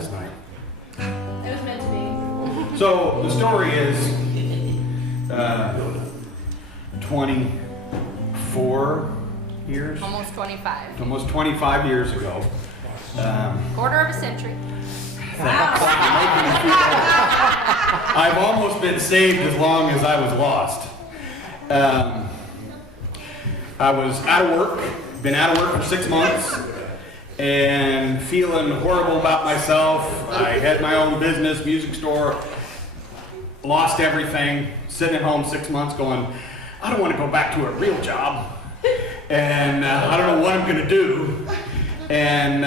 last night. It was meant to be. So the story is 24 years, Almost 25. almost 25 years ago. Quarter of a century. I've almost been saved as long as I was lost. I was out of work, been out of work for 6 months, and feeling horrible about myself. I had my own business, music store, lost everything, sitting at home 6 months going, I don't want to go back to a real job, and I don't know what I'm going to do. And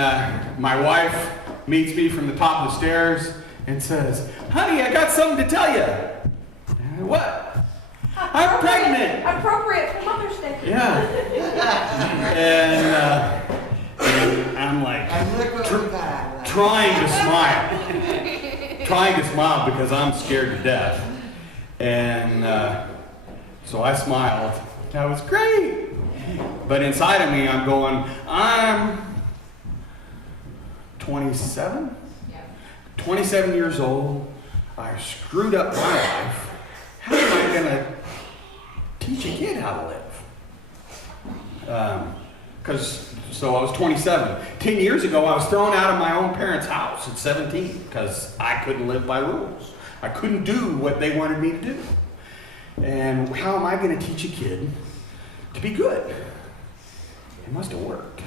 my wife meets me from the top of the stairs and says, honey, I got something to tell you. What? I'm pregnant. Appropriate for Mother's Day. Yeah. And I'm like trying to smile because I'm scared to death. And so I smiled. That was great. But inside of me, I'm going, I'm 27? Yeah. 27 years old. I screwed up my life. How am I going to teach a kid how to live? So I was 27. 10 years ago, I was thrown out of my own parents' house at 17 because I couldn't live by rules. I couldn't do what they wanted me to do. And how am I going to teach a kid to be good? It must have worked.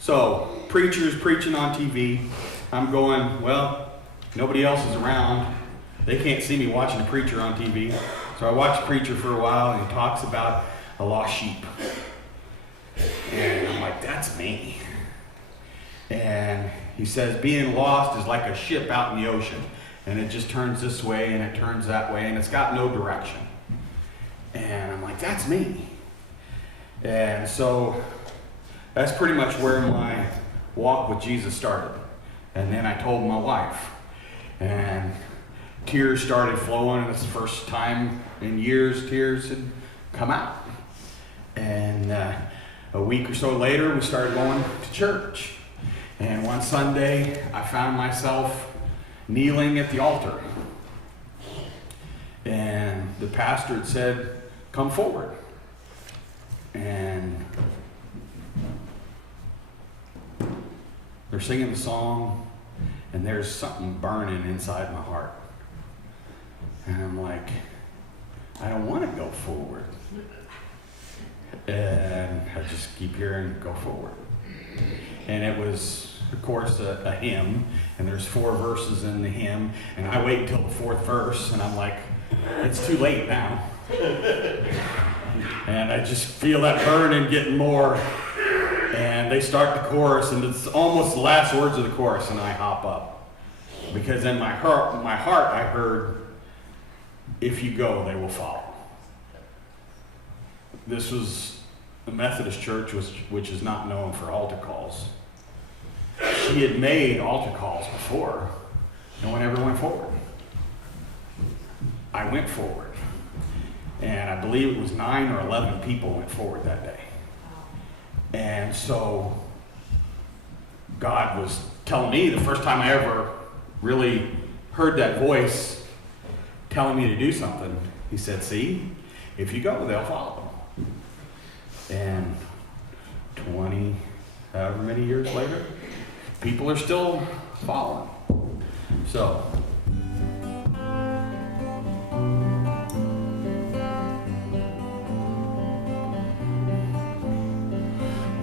So, preachers preaching on TV. I'm going, well, nobody else is around. They can't see me watching a preacher on TV. So I watched the preacher for a while, and he talks about a lost sheep. And I'm like, that's me. And he says, being lost is like a ship out in the ocean. And it just turns this way, and it turns that way, and it's got no direction. And I'm like, that's me. And so that's pretty much where my walk with Jesus started. And then I told my wife. And tears started flowing, and it's the first time in years tears had come out. And a week or so later, we started going to church. And one Sunday, I found myself kneeling at the altar. And the pastor had said, come forward. And they're singing the song, and there's something burning inside my heart. And I'm like, I don't want to go forward. And I just keep hearing, go forward. And it was, of course, a hymn, and there's 4 verses in the hymn, and I wait until the 4th verse, and I'm like, it's too late now. And I just feel that burning getting more. And they start the chorus, and it's almost the last words of the chorus, and I hop up. Because in my heart I heard, if you go, they will follow. This was a Methodist church which is not known for altar calls. She had made altar calls before. No one ever went forward. I went forward. And I believe it was 9 or 11 people went forward that day. And so God was telling me, the first time I ever really heard that voice telling me to do something, he said, see, if you go, they'll follow. And 20, however many years later, people are still following. So,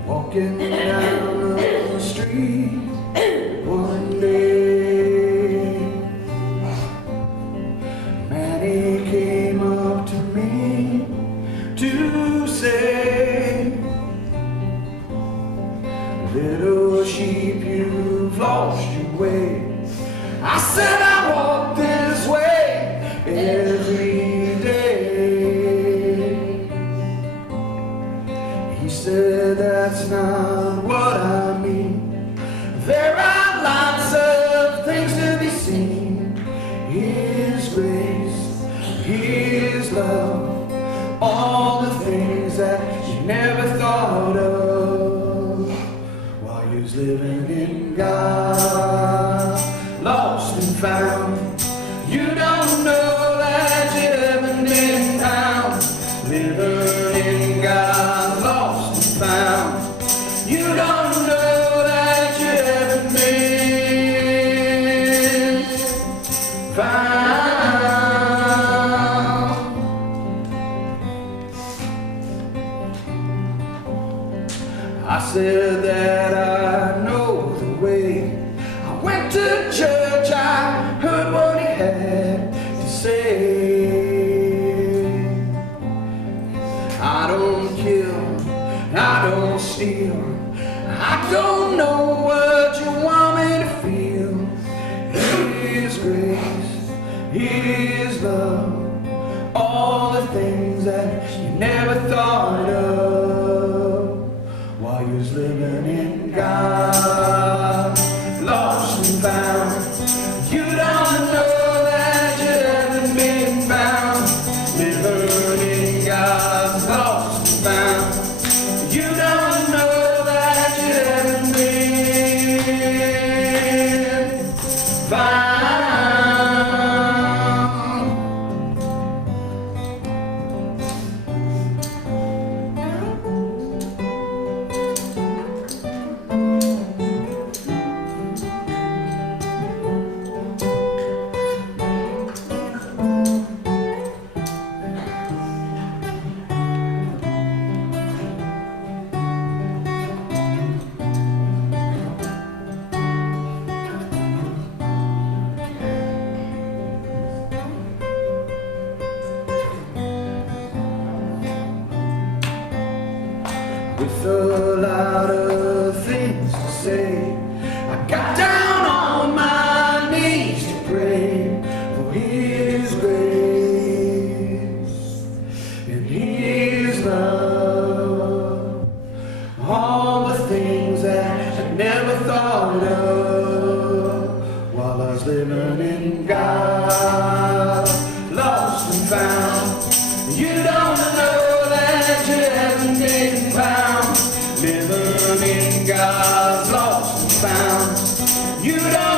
walking down the street one day, Manny came up to me to say, little sheep, you've lost your way. I said I walk this way every day. He said that's not what I mean. There are lots of things to be seen. His grace, His love, all the things that you never thought of while you was living God, lost and found. You don't know that you haven't been found, living in God, lost and found. You don't know that you haven't been found. I said that I know the way. I went to church, I heard what he had to say. I don't kill, I don't steal, I don't know what you want me to feel. His grace, His love, all the things that you never thought of while you was living in God, lost and found. You don't know that you haven't been found, living in God, lost and found. You don't know that you haven't been found. With a lot of things to say, I got down on my knees to pray for His grace and His love, all the things that I never thought of while I was living in God, lost and found. You don't know that you haven't been found, living in God's lost and found. You don't